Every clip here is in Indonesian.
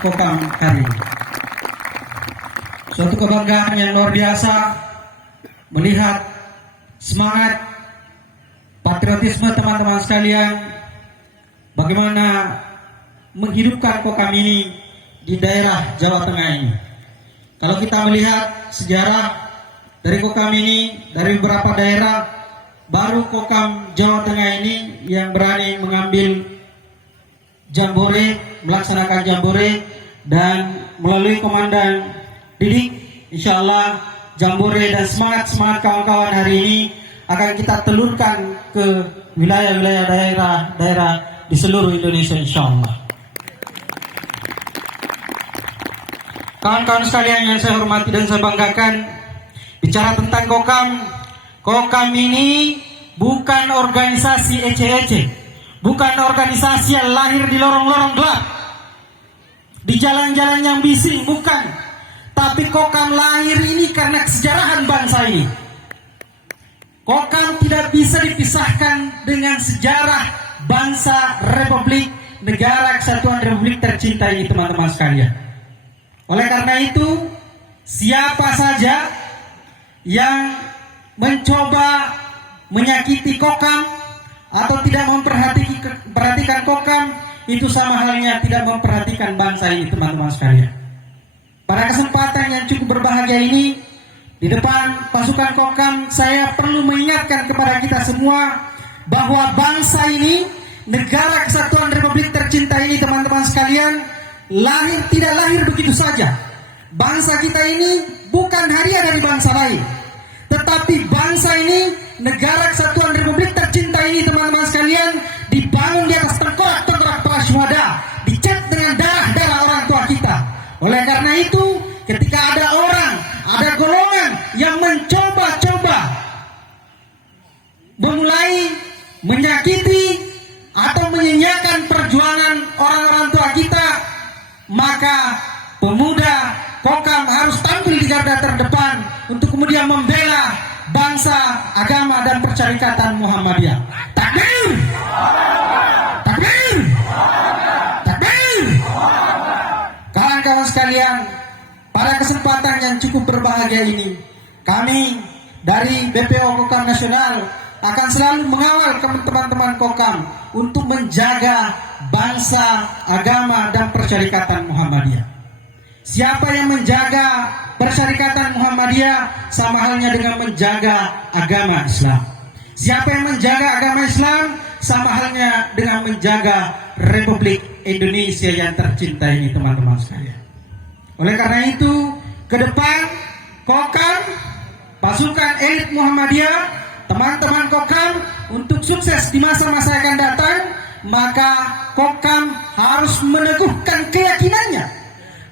Kokam hari ini. Suatu kebanggaan yang luar biasa melihat semangat patriotisme teman-teman sekalian, bagaimana menghidupkan Kokam ini di daerah Jawa Tengah ini. Kalau kita melihat sejarah dari Kokam ini, dari beberapa daerah, baru Kokam Jawa Tengah ini yang berani mengambil jambore, melaksanakan jambore, dan melalui komandan didik, insya Allah jambore dan semangat kawan-kawan hari ini akan kita telurkan ke wilayah-wilayah daerah-daerah di seluruh Indonesia, insya Allah. Kawan-kawan sekalian yang saya hormati dan saya banggakan, bicara tentang Kokam ini bukan organisasi ece-ece, bukan organisasi yang lahir di lorong-lorong gelap, di jalan-jalan yang bising, bukan. Tapi Kokam lahir ini karena kesejarahan bangsa ini. Kokam tidak bisa dipisahkan dengan sejarah bangsa Republik Negara Kesatuan Republik tercinta ini, teman-teman sekalian. Oleh karena itu, siapa saja yang mencoba menyakiti Kokam atau tidak memperhatikan Kokam, itu sama halnya tidak memperhatikan bangsa ini, teman-teman sekalian. Pada kesempatan yang cukup berbahagia ini, di depan pasukan Kokam, saya perlu mengingatkan kepada kita semua bahwa bangsa ini, negara kesatuan Republik tercinta ini, teman-teman sekalian, tidak lahir begitu saja. Bangsa kita ini bukan hadiah dari bangsa lain, tetapi bangsa ini, negara kesatuan Republik tercinta ini, teman-teman sekalian, dibangun di atas tengkorak-tengkorak para syuhada, dicat dengan darah-darah orang tua kita. Oleh karena itu, ketika ada golongan yang mencoba-coba memulai menyakiti atau menyanyiakan perjuangan orang-orang tua kita, maka pemuda Kokam harus tampil di garda terdepan untuk kemudian membela bangsa, agama, dan persyarikatan Muhammadiyah. Takbir! Takbir! Takbir! Kawan-kawan sekalian, pada kesempatan yang cukup berbahagia ini, kami dari BPO Kokam Nasional akan selalu mengawal teman-teman Kokam untuk menjaga bangsa, agama, dan persyarikatan Muhammadiyah. Siapa yang menjaga persyarikatan Muhammadiyah sama halnya dengan menjaga agama Islam. Siapa yang menjaga agama Islam sama halnya dengan menjaga Republik Indonesia yang tercinta ini, teman-teman sekalian. Oleh karena itu, ke depan Kokam, pasukan elit Muhammadiyah, teman-teman Kokam, untuk sukses di masa-masa akan datang, maka Kokam harus meneguhkan keyakinannya,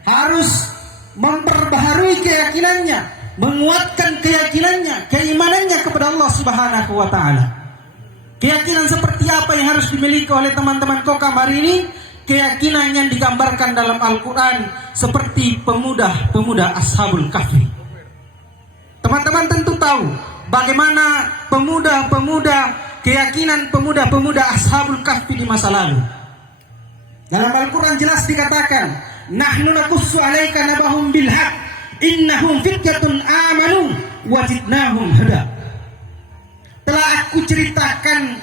harus memperbaharui keyakinannya, menguatkan keyakinannya, keimanannya kepada Allah Subhanahu wa Ta'ala. Keyakinan seperti apa yang harus dimiliki oleh teman-teman Kokam hari ini? Keyakinan yang digambarkan dalam Al-Quran seperti pemuda-pemuda Ashabul Kahfi. Teman-teman tentu tahu bagaimana keyakinan pemuda-pemuda Ashabul Kahfi di masa lalu. Dalam Al-Quran jelas dikatakan, nahnu naqussu 'alaika nabahum bil haqq innahum fityatun amanu wajidnahum huda. Telah aku ceritakan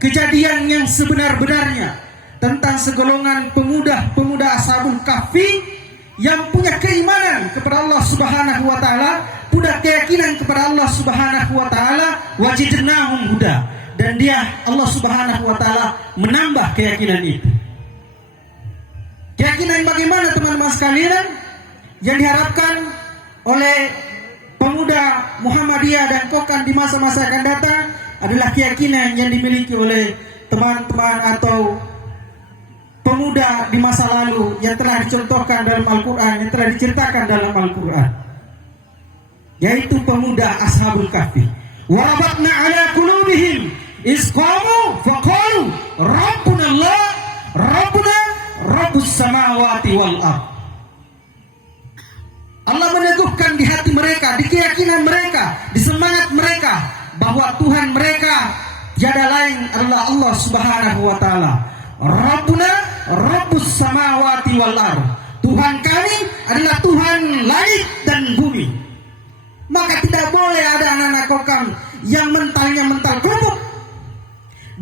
kejadian yang sebenar-benarnya tentang segolongan pemuda-pemuda Ashabul Kahfi yang punya keimanan kepada Allah Subhanahu wa Ta'ala, punya keyakinan kepada Allah Subhanahu wa Ta'ala, wajidnahum huda, dan dia Allah Subhanahu wa Ta'ala menambah keyakinan itu. Keyakinan bagaimana, teman-teman sekalian, yang diharapkan oleh pemuda Muhammadiyah dan Kokam di masa-masa akan datang adalah keyakinan yang dimiliki oleh teman-teman atau pemuda di masa lalu yang telah dicontohkan dalam Al-Quran, yang telah diceritakan dalam Al-Quran, yaitu pemuda Ashabul Kahfi. Warabatna ala qulubihim isqamu faqalu Rabbuna Allah Rabbuna Rabbus samawati wal ard. Allah meneguhkan di hati mereka, di keyakinan mereka, di semangat mereka, bahwa Tuhan mereka tiada lain adalah Allah Subhanahu wa Ta'ala. Rabbuna Rabbus samawati wal ard. Tuhan kami adalah Tuhan langit dan bumi. Maka tidak boleh ada anak-anak Kokam yang mentalnya mental kerupuk.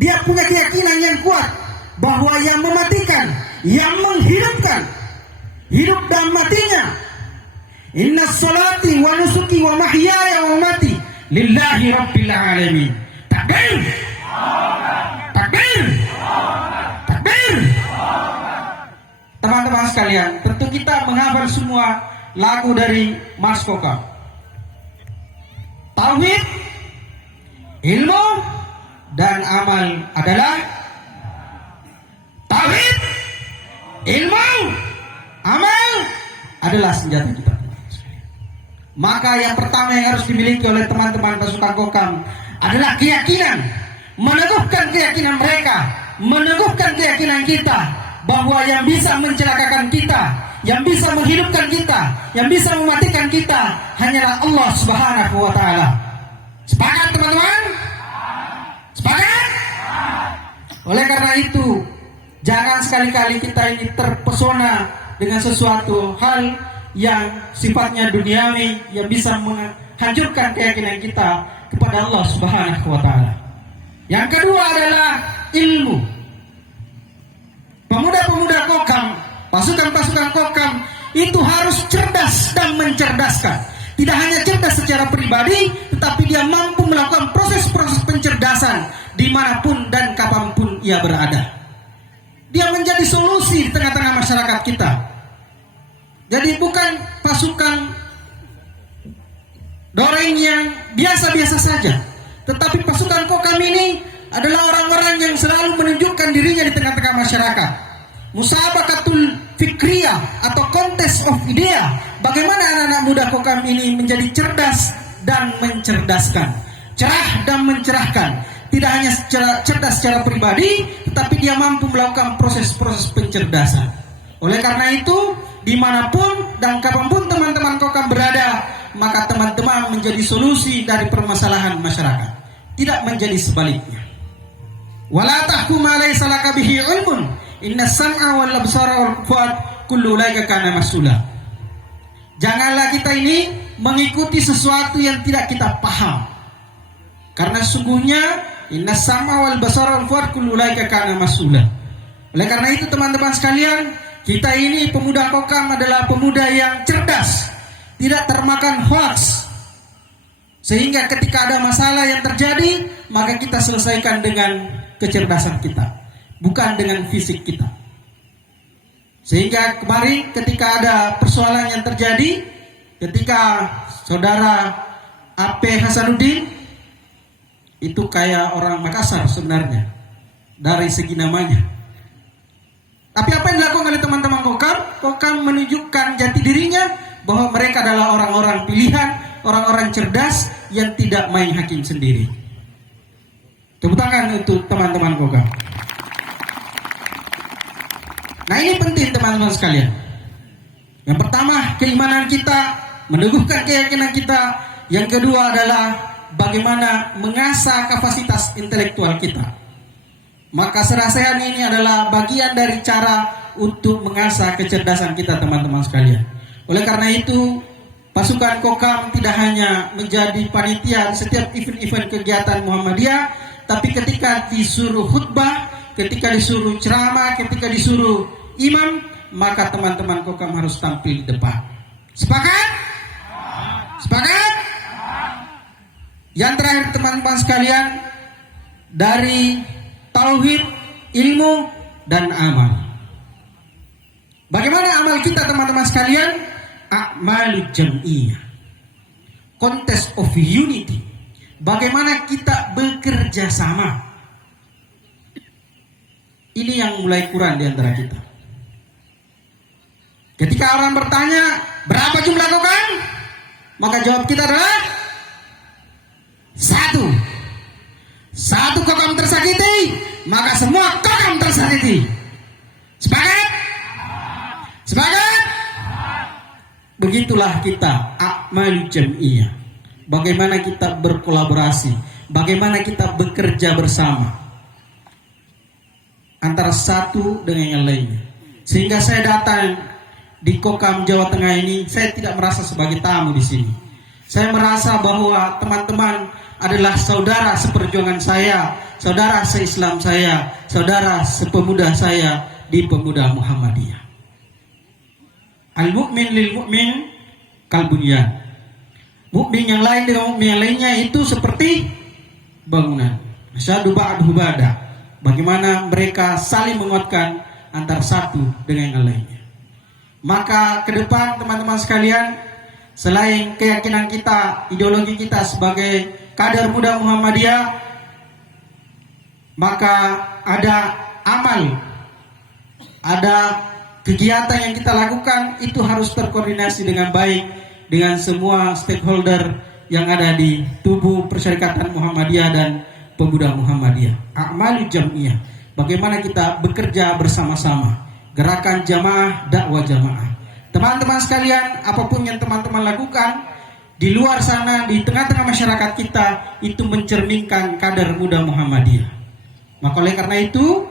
Dia punya keyakinan yang kuat bahwa yang mematikan, yang menghidupkan, hidup dan matinya, inna salati wa nusuki wa mahyaya wa mati lillahi rabbil alamin. Takbir, takbir, takbir. Teman-teman sekalian, tentu kita menghafal semua lagu dari Mas Kokam. Tauhid, ilmu, dan amal adalah tauhid, ilmu, amal adalah senjata kita. Maka yang pertama yang harus dimiliki oleh teman-teman pasukan Kokam adalah keyakinan, meneguhkan keyakinan mereka, meneguhkan keyakinan kita bahwa yang bisa mencelakakan kita, yang bisa menghidupkan kita, yang bisa mematikan kita hanyalah Allah Subhanahu wa taala. Sepakat teman-teman? Sepakat? Oleh karena itu, jangan sekali-kali kita ini terpesona dengan sesuatu hal yang sifatnya duniawi yang bisa menghancurkan keyakinan kita kepada Allah Subhanahu wa taala. Yang kedua adalah ilmu. Pemuda-pemuda Kokam, pasukan-pasukan Kokam itu harus cerdas dan mencerdaskan. Tidak hanya cerdas secara pribadi, tetapi dia mampu melakukan proses-proses pencerdasan dimanapun dan kapanpun ia berada. Dia menjadi solusi di tengah-tengah masyarakat kita. Jadi bukan pasukan Doreng yang biasa-biasa saja, tetapi pasukan Kokam ini adalah orang-orang yang selalu menunjukkan dirinya di tengah-tengah masyarakat. Musabaqatul fikriyah atau contest of idea. Bagaimana anak-anak muda Kokam ini menjadi cerdas dan mencerdaskan, cerah dan mencerahkan. Tidak hanya cerdas secara pribadi, tetapi dia mampu melakukan proses-proses pencerdasan. Oleh karena itu, dimanapun dan kapanpun teman-teman Kokam berada, maka teman-teman menjadi solusi dari permasalahan masyarakat, tidak menjadi sebaliknya. Wala tahkum ma laysa laka bihi ilmun, inna sam'a wal absara wal fuad kullu ulaika kana mas'ula. Janganlah kita ini mengikuti sesuatu yang tidak kita paham, karena sungguhnya inna sam'a wal basara wal fuad kullu ulaika kana mas'ula. Oleh karena itu teman-teman sekalian, kita ini pemuda Kokam adalah pemuda yang cerdas, tidak termakan hoax, sehingga ketika ada masalah yang terjadi, maka kita selesaikan dengan kecerdasan kita, bukan dengan fisik kita. Sehingga kemarin ketika ada persoalan yang terjadi, ketika saudara AP Hasanuddin, itu kayak orang Makassar sebenarnya dari segi namanya. Tapi apa yang dilakukan oleh teman-teman Kokam? Kokam menunjukkan jati dirinya bahwa mereka adalah orang-orang pilihan, orang-orang cerdas yang tidak main hakim sendiri. Tepuk tangan untuk teman-teman Kokam. Nah, ini penting teman-teman sekalian. Yang pertama, keimanan kita, meneguhkan keyakinan kita. Yang kedua adalah bagaimana mengasah kapasitas intelektual kita. Maka serasehan ini adalah bagian dari cara untuk mengasah kecerdasan kita teman-teman sekalian. Oleh karena itu, pasukan Kokam tidak hanya menjadi panitia di setiap event-event kegiatan Muhammadiyah, tapi ketika disuruh khutbah, ketika disuruh ceramah, ketika disuruh imam, maka teman-teman Kokam harus tampil di depan. Sepakat? Sepakat? Yang terakhir teman-teman sekalian, dari tauhid, ilmu, dan amal. Bagaimana amal kita teman-teman sekalian? A'malul jam'iyah, contest of unity. Bagaimana kita bekerja sama. Ini yang mulai kurang di antara kita. Ketika orang bertanya, berapa jumlah Kokam? Maka jawab kita adalah satu. Satu Kokam tersakiti, maka semua Kokam tersakiti. Sepakat? Sepakat? Begitulah kita, a'mal jam'iyah. Bagaimana kita berkolaborasi, bagaimana kita bekerja bersama antara satu dengan yang lainnya. Sehingga saya datang di Kokam Jawa Tengah ini, saya tidak merasa sebagai tamu di sini. Saya merasa bahwa teman-teman adalah saudara seperjuangan saya, saudara se-Islam saya, saudara sepemuda saya di Pemuda Muhammadiyah. Al-mu'min lil mu'min kal bunyan. Mukmin yang lain dengan mukmin yang lainnya itu seperti bangunan. Asyadu ba'duhu ba'da. Bagaimana mereka saling menguatkan antara satu dengan yang lainnya. Maka ke depan teman-teman sekalian, selain keyakinan kita, ideologi kita sebagai kader muda Muhammadiyah, maka ada amal, ada kegiatan yang kita lakukan itu harus terkoordinasi dengan baik dengan semua stakeholder yang ada di tubuh Persyarikatan Muhammadiyah dan Pemuda Muhammadiyah. A'malu jam'iyah. Bagaimana kita bekerja bersama-sama. Gerakan jamaah, dakwah jamaah. Teman-teman sekalian, apapun yang teman-teman lakukan di luar sana, di tengah-tengah masyarakat kita, itu mencerminkan kader muda Muhammadiyah. Maka oleh karena itu,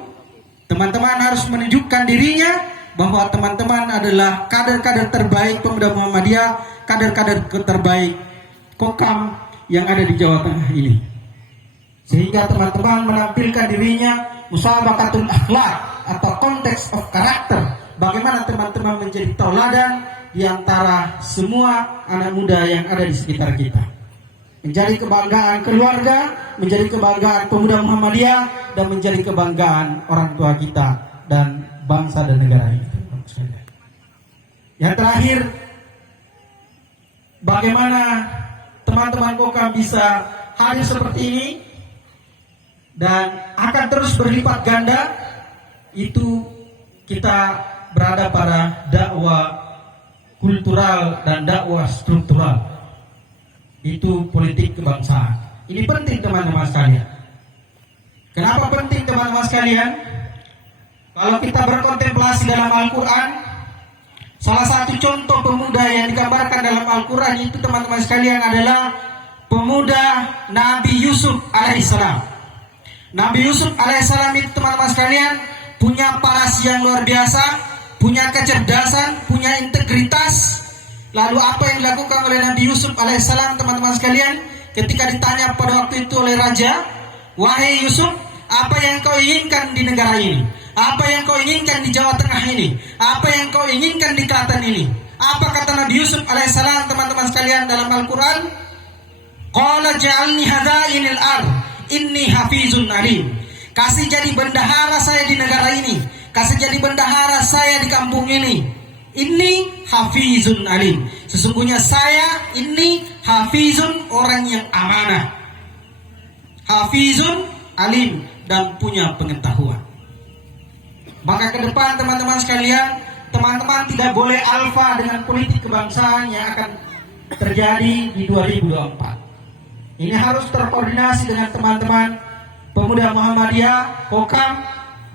teman-teman harus menunjukkan dirinya bahwa teman-teman adalah kader-kader terbaik Pemuda Muhammadiyah, kader-kader terbaik Kokam yang ada di Jawa Tengah ini. Sehingga teman-teman menampilkan dirinya musabaqatul akhlak atau konteks of karakter. Bagaimana teman-teman menjadi tauladan di antara semua anak muda yang ada di sekitar kita. Menjadi kebanggaan keluarga, menjadi kebanggaan Pemuda Muhammadiyah, dan menjadi kebanggaan orang tua kita dan bangsa dan negara ini. Yang terakhir, bagaimana teman-teman Kokam bisa hadir seperti ini dan akan terus berlipat ganda, itu kita berada pada dakwah kultural dan dakwah struktural. Itu politik kebangsaan. Ini penting teman-teman sekalian. Kenapa penting teman-teman sekalian? Kalau kita berkontemplasi dalam Al-Quran, salah satu contoh pemuda yang digambarkan dalam Al-Quran itu teman-teman sekalian adalah pemuda Nabi Yusuf alaihissalam. Nabi Yusuf alaihissalam itu teman-teman sekalian punya paras yang luar biasa, punya kecerdasan, punya integritas. Lalu apa yang dilakukan oleh Nabi Yusuf alaihissalam teman-teman sekalian ketika ditanya pada waktu itu oleh raja, wahai Yusuf, apa yang kau inginkan di negara ini? Apa yang kau inginkan di Jawa Tengah ini? Apa yang kau inginkan di Klaten ini? Apa kata Nabi Yusuf alaihissalam teman-teman sekalian dalam Al-Quran? Qala ja'alni hadainil ard inni hafizun alim. Kasih jadi bendahara saya di negara ini. Kasih jadi bendahara saya di kampung ini. Ini hafizun alim. Sesungguhnya saya ini hafizun, orang yang amanah. Hafizun alim, dan punya pengetahuan. Maka ke depan teman-teman sekalian, teman-teman tidak boleh alfa dengan politik kebangsaan yang akan terjadi di 2024. Ini harus terkoordinasi dengan teman-teman Pemuda Muhammadiyah, Kokam,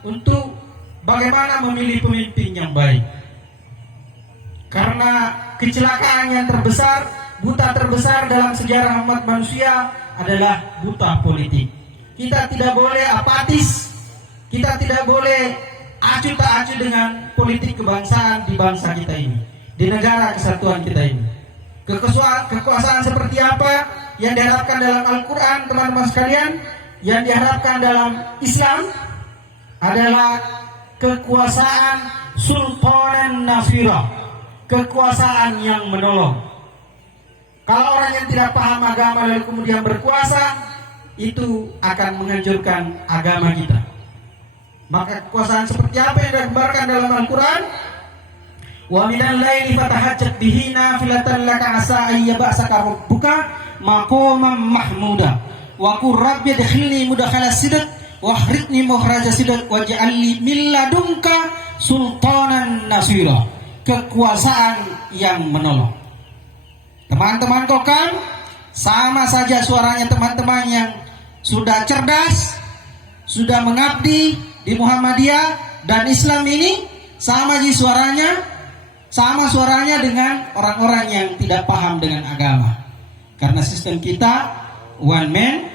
untuk bagaimana memilih pemimpin yang baik. Karena kecelakaan yang terbesar, buta terbesar dalam sejarah umat manusia adalah buta politik. Kita tidak boleh apatis, kita tidak boleh acuh tak acuh dengan politik kebangsaan di bangsa kita ini, di negara kesatuan kita ini. Kekuasaan seperti apa yang diharapkan dalam Al-Quran teman-teman sekalian, yang diharapkan dalam Islam adalah kekuasaan sultanan nasira, kekuasaan yang menolong. Kalau orang yang tidak paham agama lalu kemudian berkuasa, itu akan menghancurkan agama kita. Maka kekuasaan seperti apa yang digambarkan dalam Al-Quran? Wa minal laili fatahajjat bihi nafilatan laka asa ayyabasaka rabbuka maqaman mahmuda wa qur rabbi adkhilni mudkhala sidq wa akhrijni mukhraja sidq waj'al li min ladunka sultanan nasira. Kekuasaan yang menolong. Teman-teman Kokam, sama saja suaranya teman-teman yang sudah cerdas, sudah mengabdi di Muhammadiyah dan Islam ini, sama suaranya dengan orang-orang yang tidak paham dengan agama. Karena sistem kita one man,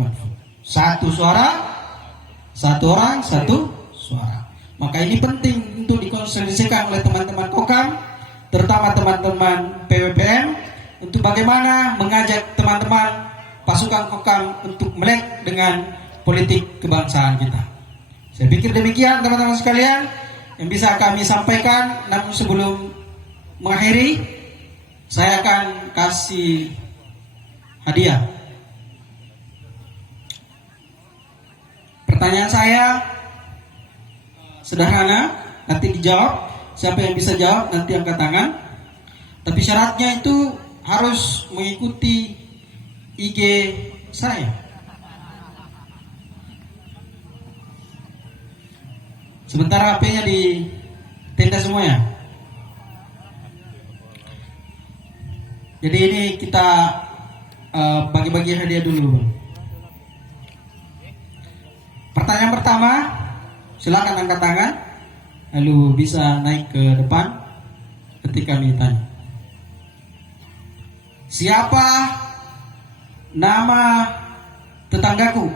one vote. Satu suara, satu orang, satu suara. Maka ini penting untuk dikonsolidasikan oleh teman-teman Kokam, terutama teman-teman PWPM, untuk bagaimana mengajak teman-teman pasukan Kokam untuk melek dengan politik kebangsaan kita. Saya pikir demikian teman-teman sekalian yang bisa kami sampaikan. Namun sebelum mengakhiri, saya akan kasih hadiah. Pertanyaan saya sederhana, nanti dijawab. Siapa yang bisa jawab nanti angkat tangan. Tapi syaratnya itu harus mengikuti IG saya. Sementara HP-nya di tenda semuanya. Jadi ini kita bagi-bagi hadiah dulu. Pertanyaan pertama, silakan angkat tangan, lalu bisa naik ke depan ketika kami tanya. Siapa nama tetanggaku?